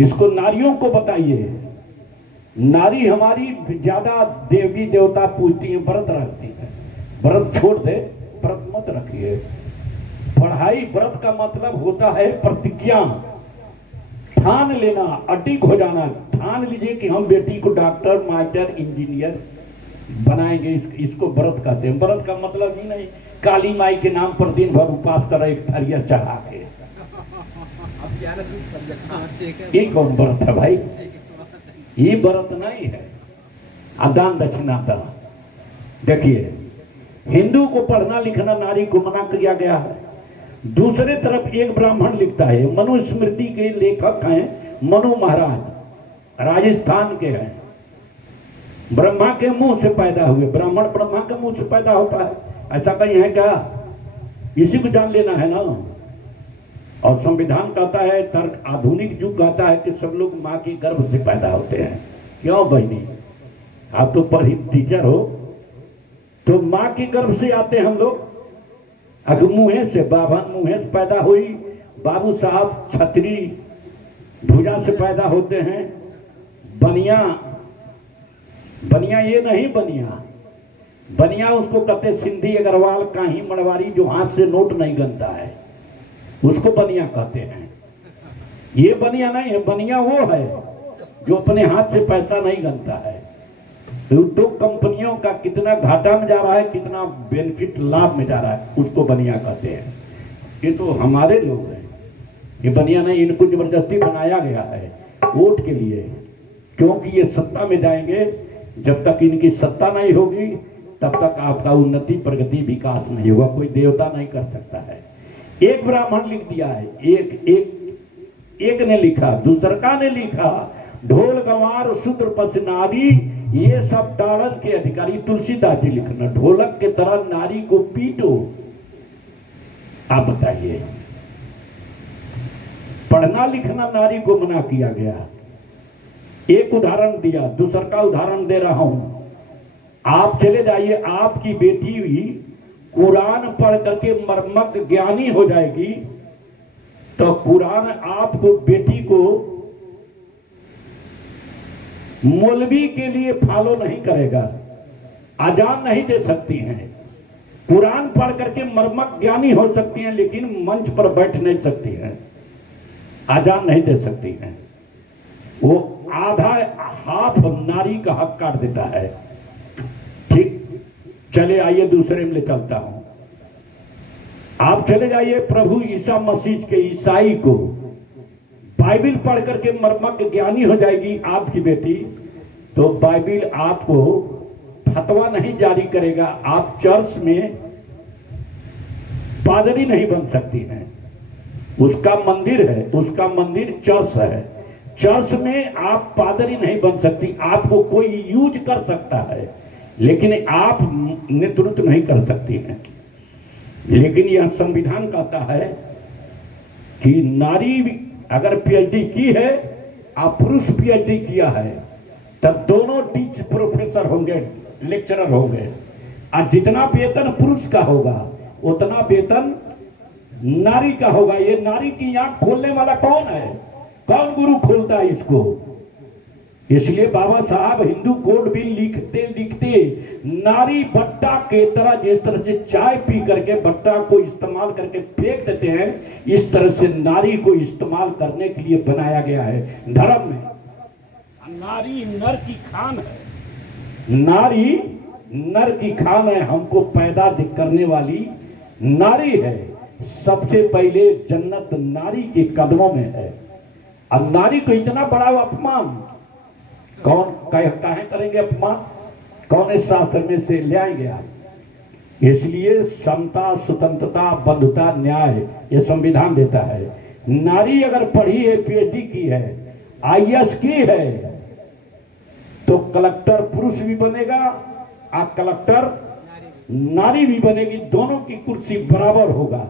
इसको नारियों को बताइए। नारी हमारी ज्यादा देवी देवता पूजती है, व्रत रखती है। व्रत छोड़ दे, व्रत मत रखिए। पढ़ाई, व्रत का मतलब होता है प्रतिज्ञा, ठान लेना, अडिग हो जाना। ठान लीजिए कि हम बेटी को डॉक्टर, मास्टर, इंजीनियर बनाएंगे, इसको व्रत कहते हैं। व्रत का मतलब ही नहीं काली माई के नाम पर दिन भर उपास कर एक थरिया चढ़ा के, ये कौन व्रत है भाई? ये व्रत नहीं है। दान दक्षिणा का देखिए, हिंदू को पढ़ना लिखना नारी को मना किया गया है। दूसरे तरफ एक ब्राह्मण लिखता है, मनुस्मृति के लेखक हैं मनु महाराज, राजस्थान के हैं। ब्रह्मा के मुंह से पैदा हुए, ब्राह्मण ब्रह्मा के मुंह से पैदा होता है, ऐसा कहीं है क्या? इसी को जान लेना है ना। और संविधान कहता है, तर्क आधुनिक युग कहता है कि सब लोग माँ के गर्भ से पैदा होते हैं। क्यों बहनी, आप तो पढ़ी टीचर हो, तो माँ के गर्भ से आते हैं हम लोग। अगर मुँहे से, बाभन मुँहे से पैदा हुई, बाबू साहब छतरी भुजा से पैदा होते हैं। बनिया, बनिया ये नहीं, बनिया बनिया उसको कहते सिंधी अग्रवाल काही मड़वारी जो हाथ से नोट नहीं गनता है, उसको बनिया कहते हैं। ये बनिया नहीं है, बनिया वो है जो अपने हाथ से पैसा नहीं गनता है। तो कंपनियों का कितना घाटा में जा रहा है, कितना बेनिफिट लाभ में जा रहा है, उसको बनिया कहते हैं। ये तो हमारे लोग हैं, ये बनिया नहीं, इनको जबरदस्ती बनाया गया है वोट के लिए, क्योंकि ये सत्ता में जाएंगे। जब तक इनकी सत्ता नहीं होगी तब तक आपका उन्नति, प्रगति, विकास नहीं होगा। कोई देवता नहीं कर सकता है। एक ब्राह्मण लिख दिया है, एक ने लिखा, दूसरका ने लिखा, ढोल गंवार शूद्र पस नारी ये सब ताड़न के अधिकारी। तुलसीदास जी लिखना, ढोलक के तरह नारी को पीटो। आप बताइए, पढ़ना लिखना नारी को मना किया गया। एक उदाहरण दिया, दूसर का उदाहरण दे रहा हूं। आप चले जाइए, आपकी बेटी भी कुरान पढ़ करके मर्मज्ञ ज्ञानी हो जाएगी, तो कुरान आपको, बेटी को मौलवी के लिए फॉलो नहीं करेगा, अजान नहीं दे सकती हैं। कुरान पढ़ करके मर्मज्ञ ज्ञानी हो सकती हैं, लेकिन मंच पर बैठ नहीं सकती हैं, अजान नहीं दे सकती हैं। वो आधा हाफ नारी का हक काट देता है। ठीक, चले आइए दूसरे में ले चलता हूं। आप चले जाइए प्रभु ईसा मसीह के, ईसाई को बाइबिल पढ़ करके मर्मज्ञ ज्ञानी हो जाएगी आपकी बेटी, तो बाइबिल आपको फतवा नहीं जारी करेगा। आप चर्च में पादरी नहीं बन सकती हैं। उसका मंदिर है, उसका मंदिर चर्च है, चर्च में आप पादरी नहीं बन सकती। आपको कोई यूज कर सकता है, लेकिन आप नेतृत्व नहीं कर सकती हैं। लेकिन यह संविधान कहता है कि नारी अगर पीएचडी की है, आप पुरुष पीएचडी किया है, तब दोनों टीचर प्रोफेसर होंगे, लेक्चरर होंगे। और जितना वेतन पुरुष का होगा उतना वेतन नारी का होगा। ये नारी की आंख खोलने वाला कौन है? कौन गुरु खोलता है इसको? इसलिए बाबा साहब हिंदू कोड भी लिखते लिखते नारी बट्टा के तरह, जिस तरह से चाय पी करके बट्टा को इस्तेमाल करके फेंक देते हैं, इस तरह से नारी को इस्तेमाल करने के लिए बनाया गया है धर्म में। नारी नर की खान है, नारी नर की खान है, हमको पैदा करने वाली नारी है। सबसे पहले जन्नत नारी के कदमों में है। अब नारी को इतना बड़ा अपमान कौन काहे करेंगे? अपमान कौन इस शास्त्र में से ले आएंगे आप? इसलिए समता, स्वतंत्रता, बंधुता, न्याय ये संविधान देता है। नारी अगर पढ़ी है, पीएचडी की है, आईएएस की है, तो कलेक्टर पुरुष भी बनेगा और कलेक्टर नारी भी बनेगी। दोनों की कुर्सी बराबर होगा।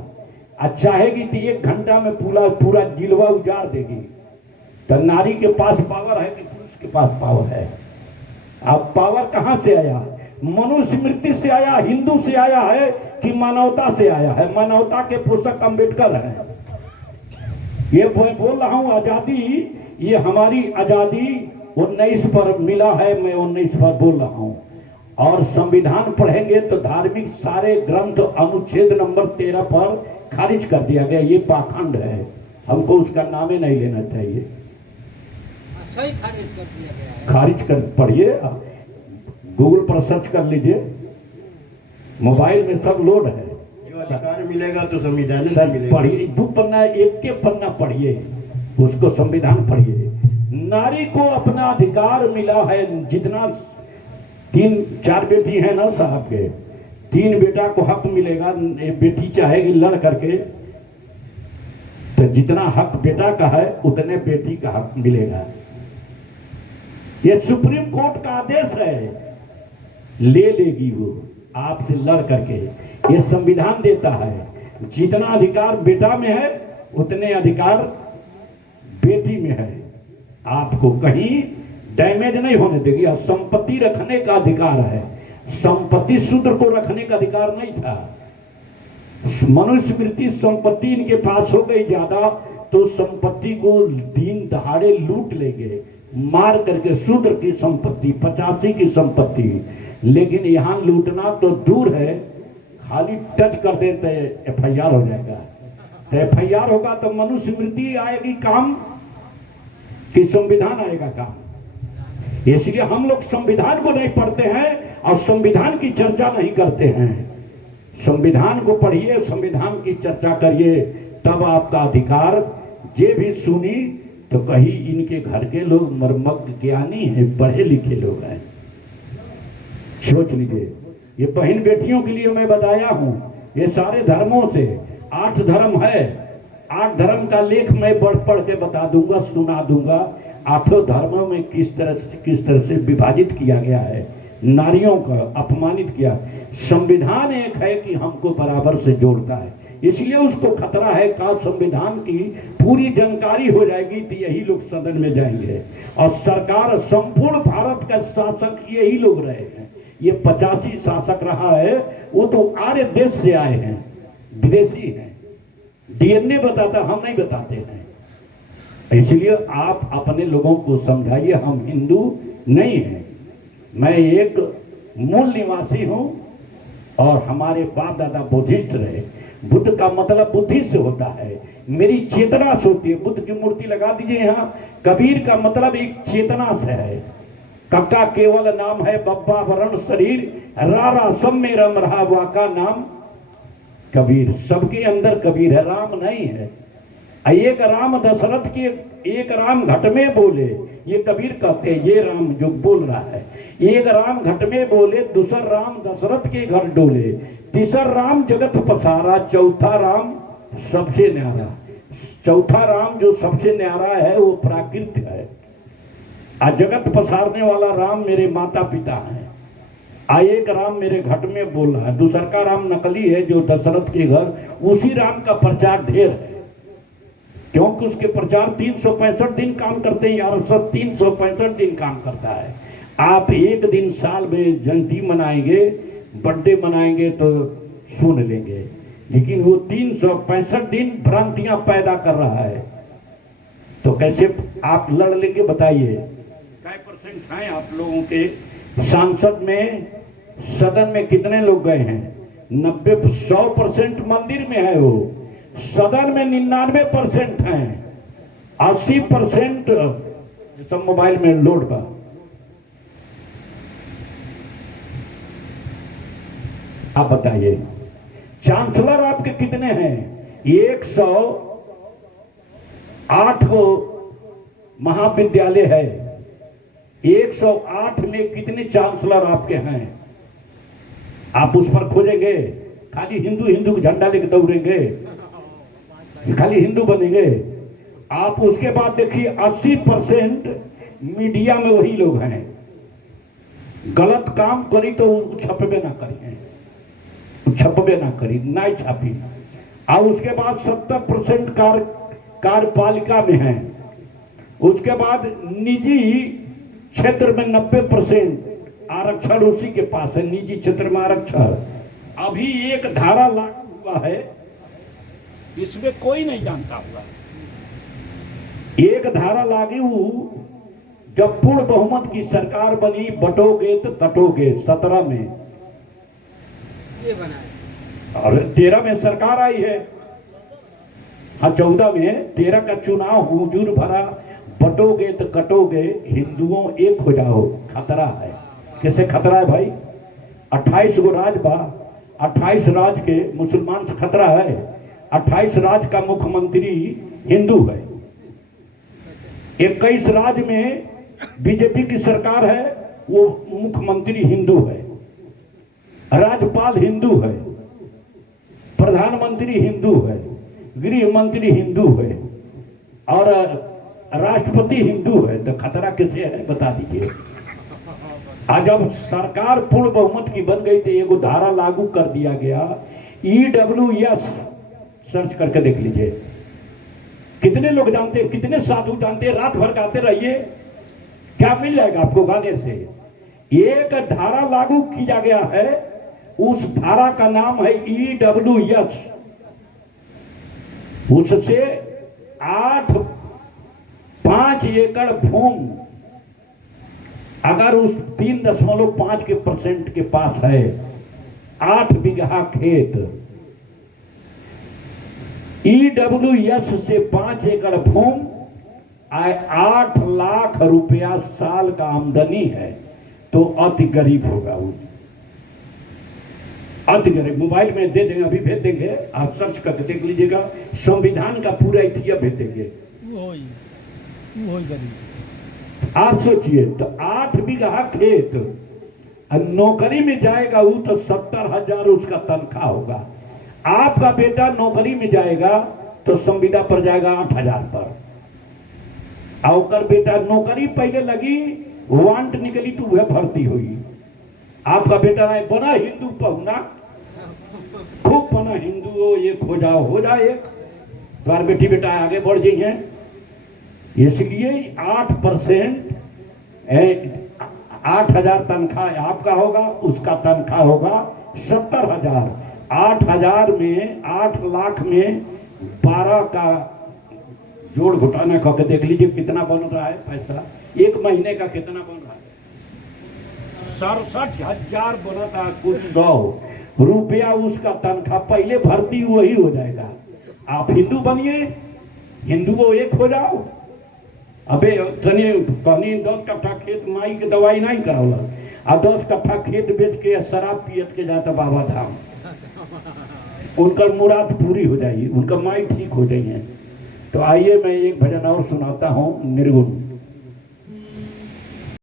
चाहेगी तो 1 घंटा में पूरा जिलवा उजाड़ देगी। तो नारी के पास पावर है कि पुरुष के पास पावर है? अब पावर कहां से आया? मनुस्मृति से आया, हिंदू से आया है कि मानवता से आया है? मानवता के पोषक अंबेडकर हैं। ये मैं बोल रहा हूं आजादी, ये हमारी आजादी 19 पर मिला है, मैं 19 पर बोल रहा हूं। और संविधान पढ़ेंगे तो धार्मिक सारे ग्रंथ अनुच्छेद नंबर 13 पर खारिज कर दिया गया। ये पाखंड है, हमको उसका नाम ही नहीं लेना चाहिए। सही खारिज कर दिया गया है। खारिज कर, पढ़िए, गूगल पर सर्च कर लीजिए, मोबाइल में सब लोड है। जो अधिकार मिलेगा तो संविधान से सर मिलेगा। पढ़िए, 2 पन्ना, एक के पन्ना पढ़िए, उसको संविधान पढ़िए। नारी को अपना अधिकार मिला है, जितना 3-4 बेटी है ना साहब के, 3 बेटा को हक मिलेगा। एक बेटी चाहेगी लड़ करके तो जितना हक बेटा का है उतने बेटी का हक मिलेगा। ये सुप्रीम कोर्ट का आदेश है, ले लेगी वो आपसे लड़ करके। ये संविधान देता है, जितना अधिकार बेटा में है उतने अधिकार बेटी में है। आपको कहीं डैमेज नहीं होने देगी। और संपत्ति रखने का अधिकार है, संपत्ति शूद्र को रखने का अधिकार नहीं था। मनुस्मृति संपत्ति इनके पास हो गई ज्यादा तो संपत्ति को दिन दहाड़े लूट लेंगे, मार करके शूद्र की संपत्ति, 85 की संपत्ति। लेकिन यहां लूटना तो दूर है, खाली टच कर देते FIR हो जाएगा। तो FIR होगा तो मनुस्मृति आएगी काम कि संविधान आएगा काम। इसलिए हम लोग संविधान को नहीं पढ़ते हैं और संविधान की चर्चा नहीं करते हैं। संविधान को पढ़िए, संविधान की चर्चा करिए, तब आपका अधिकार। जे भी सुनी तो कहीं इनके घर के लोग मर्मज्ञ ज्ञानी हैं, पढ़े लिखे लोग हैं। सोच लीजिए, ये बहन बेटियों के लिए मैं बताया हूं, ये सारे धर्मों से 8 धर्म है। 8 धर्म का लेख मैं पढ़ के बता दूंगा, सुना दूंगा। 8 धर्मों में किस तरह से विभाजित किया गया है, नारियों का अपमानित किया। संविधान एक है कि हमको बराबर से जोड़ता है, इसलिए उसको खतरा है का संविधान की पूरी जानकारी हो जाएगी तो यही लोग सदन में जाएंगे। और सरकार, संपूर्ण भारत का शासक यही लोग रहे हैं। ये 85 शासक रहा है, वो तो आर्य देश से आए हैं, विदेशी हैं। DNA बताता, हम नहीं बताते हैं। इसलिए आप अपने लोगों को समझाइए, हम हिंदू नहीं हैं। मैं एक मूल निवासी हूं और हमारे बाप दादा बुद्धिस्ट रहे। बुद्ध का मतलब बुद्धि से होता है, मेरी चेतना से होती है। बुद्ध की मूर्ति लगा दीजिए यहाँ। कबीर का मतलब एक चेतना से है। कक्का केवल नाम है, बब्बा वरण शरीर, रारा सब में रम रहा वाका नाम कबीर। सबके अंदर कबीर है, राम नहीं है। एक राम दशरथ के, एक राम घट में बोले, ये कबीर कहते हैं। ये राम जो बोल रहा है, एक राम घट में बोले, दूसर राम दशरथ के घर डोले, तीसर राम जगत पसारा, चौथा राम सबसे न्यारा। चौथा राम जो सबसे न्यारा है वो प्राकृत है। जगत पसारने वाला राम मेरे माता पिता हैं। एक राम मेरे घट में बोल रहा है, दूसर का राम नकली है जो दशरथ के घर। उसी राम का प्रचार ढेर है, क्योंकि उसके प्रचार 365 दिन काम करते हैं यार। सब 365 दिन काम करता है। आप एक दिन साल में जयंती मनाएंगे, बर्थडे मनाएंगे तो सुन लेंगे, लेकिन वो 365 दिन भ्रांतियां पैदा कर रहा है। तो कैसे आप लड़ लेंगे बताइए? क्या % हैं आप लोगों के सांसद में, सदन में कितने लोग गए हैं? 90-100% मंदिर में है वो, सदन में 99% हैं। 80% सब मोबाइल में लोड का। आप बताइए, चांसलर आपके कितने हैं? 108 को महाविद्यालय है, 108 में कितने चांसलर आपके हैं? आप उस पर खोजेंगे? खाली हिंदू हिंदू का झंडा लेके दौड़ेंगे, खाली हिंदू बनेंगे आप। उसके बाद देखिए 80% मीडिया में वही लोग हैं। गलत काम करी तो छपबे ना करें, छपबे ना करी, ना छापी। और उसके बाद 70% कार्यपालिका में है। उसके बाद निजी क्षेत्र में 90% आरक्षण उसी के पास है, निजी क्षेत्र में आरक्षण। अभी एक धारा लागू हुआ है, इसमें कोई नहीं जानता हुआ। एक धारा लागू, जब पूर्ण बहुमत की सरकार बनी, बटोगे तो कटोगे 17 में, ये बना है। और 13 में सरकार आई है। हाँ 14 में, 13 का चुनाव हुजूर भरा, बटोगे तो कटोगे, हिंदुओं एक हो जाओ, खतरा है। कैसे खतरा है भाई? 28 गो राज बा, 28 राज के मुसलमान से खतरा है। 28 राज का मुख्यमंत्री हिंदू है। 21 राज्य में बीजेपी की सरकार है, वो मुख्यमंत्री हिंदू है, राज्यपाल हिंदू है, प्रधानमंत्री हिंदू है, गृह मंत्री हिंदू है, और राष्ट्रपति हिंदू है। तो खतरा किसे है बता दीजिए। आज जब सरकार पूर्ण बहुमत की बन गई तो एगो धारा लागू कर दिया गया, EWS, सर्च करके देख लीजिए। कितने लोग जानते हैं, कितने साधु जानते हैं? रात भर गाते रहिए, क्या मिल जाएगा आपको गाने से? एक धारा लागू किया गया है, उस धारा का नाम है EWS। उससे 5 एकड़ भूमि अगर उस 3.5% के पास है, 8 बीघा खेत, EWS से 5 एकड़ भूमि 8 लाख रुपया साल का आमदनी है, तो अति गरीब होगा वो, अति गरीब। मोबाइल में दे देंगे, अभी भेज देंगे, आप सर्च करके देख लीजिएगा, संविधान का पूरा इतिहास भेज देंगे। आप सोचिए, तो 8 बीघा खेत, नौकरी में जाएगा वो तो 70,000 उसका तनख्वाह होगा। आपका बेटा नौकरी में जाएगा तो संविदा पर जाएगा 8,000 पर, और बेटा नौकरी पहले लगी, वांट निकली तो वह भर्ती हुई। आपका बेटा है बना हिंदू पहुना, खूब बना हिंदू, एक हो जाए एक, तुम्हारे बेटी बेटा आगे बढ़ जाइए। इसलिए 8%, 8,000 तनख्वाह आपका होगा, उसका तनख्वाह होगा 70,000। 8,000 में, 8 लाख में 12 का जोड़ घटाना करके देख लीजिए कितना बन रहा है पैसा। एक महीने का कितना बन रहा है? 67,000 बना था कुछ 100 रुपया उसका तनख्वाह। पहले भर्ती वही हो जाएगा। आप हिंदू बनिए, हिंदू को एक हो जाओ। अबे तनी कहनी 10 कट्ठा खेत माई के दवाई नहीं करावला, आ 10 कट्ठा खेत बेच के शराब पियत के जाता बाबा धाम, उनका मुराद पूरी हो जाएगी, उनका माई ठीक हो जाइए। तो आइए मैं एक भजन और सुनाता हूँ, निर्गुण।